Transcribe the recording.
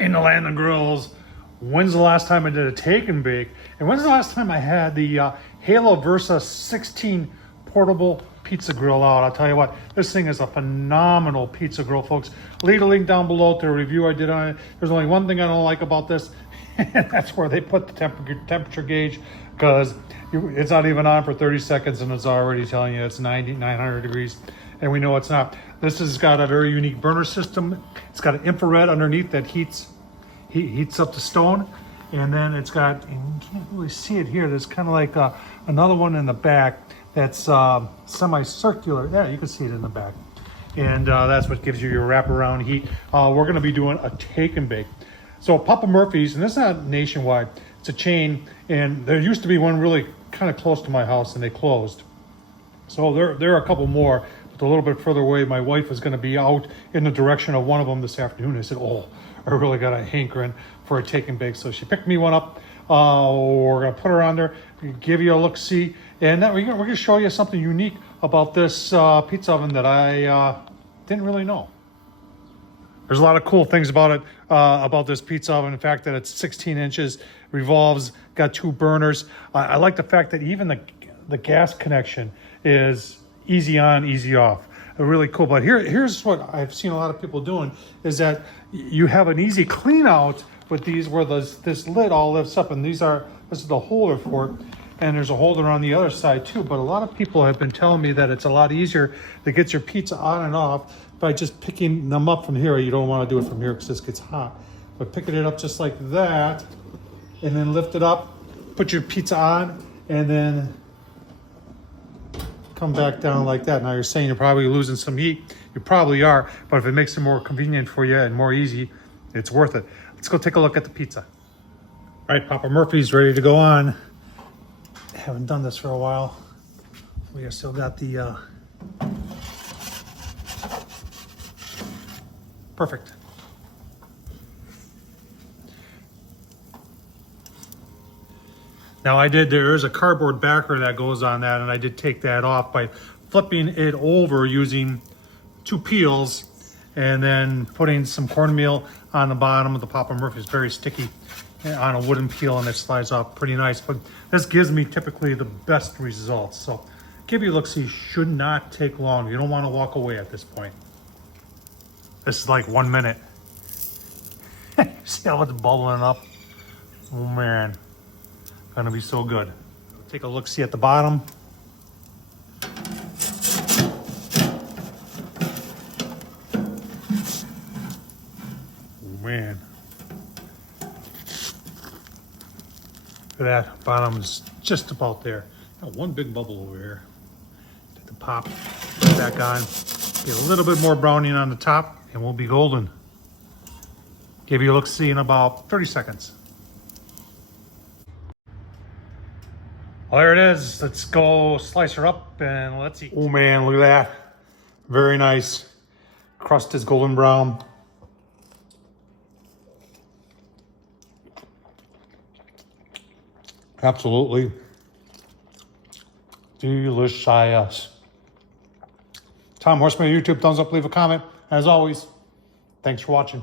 in the land of grills. When's the last time I did a take and bake? And when's the last time I had the Halo Versa 16 portable pizza grill out? I'll tell you what, this thing is a phenomenal pizza grill, folks. Leave a link down below to a review I did on it. There's only one thing I don't like about this, and that's where they put the temperature gauge, because it's not even on for 30 seconds and it's already telling you it's 900 degrees, and we know it's not. This has got a very unique burner system. It's got an infrared underneath that heats up the stone, and then it's got, and you can't really see it here, there's kind of like another one in the back that's semicircular. Yeah, you can see it in the back, and that's what gives you your wraparound heat. We're going to be doing a take and bake. So Papa Murphy's, and this is not nationwide, it's a chain, and there used to be one really kind of close to my house, and they closed. So there are a couple more, but a little bit further away. My wife is going to be out in the direction of one of them this afternoon. I said, oh, I really got a hankering for a take and bake. So she picked me one up. We're going to put her on there, give you a look-see, and then we're going to show you something unique about this pizza oven that I didn't really know. There's a lot of cool things about it, about this pizza oven. In fact, that it's 16 inches, revolves, got 2 burners. I like the fact that even the gas connection is easy on, easy off. Really cool. But here's what I've seen a lot of people doing, is that you have an easy clean out with these, where this lid all lifts up, and this is the holder for it, and there's a holder on the other side too. But a lot of people have been telling me that it's a lot easier to get your pizza on and off by just picking them up from here. You don't want to do it from here because this gets hot, but picking it up just like that, and then lift it up, put your pizza on, and then come back down like that. Now you're saying you're probably losing some heat. You probably are, but if it makes it more convenient for you and more easy, it's worth it. Let's go take a look at the pizza. All right, Papa Murphy's ready to go on. Haven't done this for a while. We have still got the perfect. Now there is a cardboard backer that goes on that, and I did take that off by flipping it over using 2 peels and then putting some cornmeal on the bottom of the Papa Murphy's. Very sticky on a wooden peel, and it slides off pretty nice. But this gives me typically the best results. So give you a look-see. Should not take long. You don't want to walk away at this point. This is like 1 minute. See how it's bubbling up? Oh man, gonna be so good. Take a look-see at the bottom. Oh man. Look at that, bottom is just about there. Got one big bubble over here. Get the pop back on. Get a little bit more browning on the top, and we'll be golden. Give you a look-see in about 30 seconds. Well, there it is. Let's go slice her up and let's eat. Oh man, look at that. Very nice. Crust is golden brown. Absolutely delicious. Tom Horsman, YouTube, thumbs up, leave a comment. As always, thanks for watching.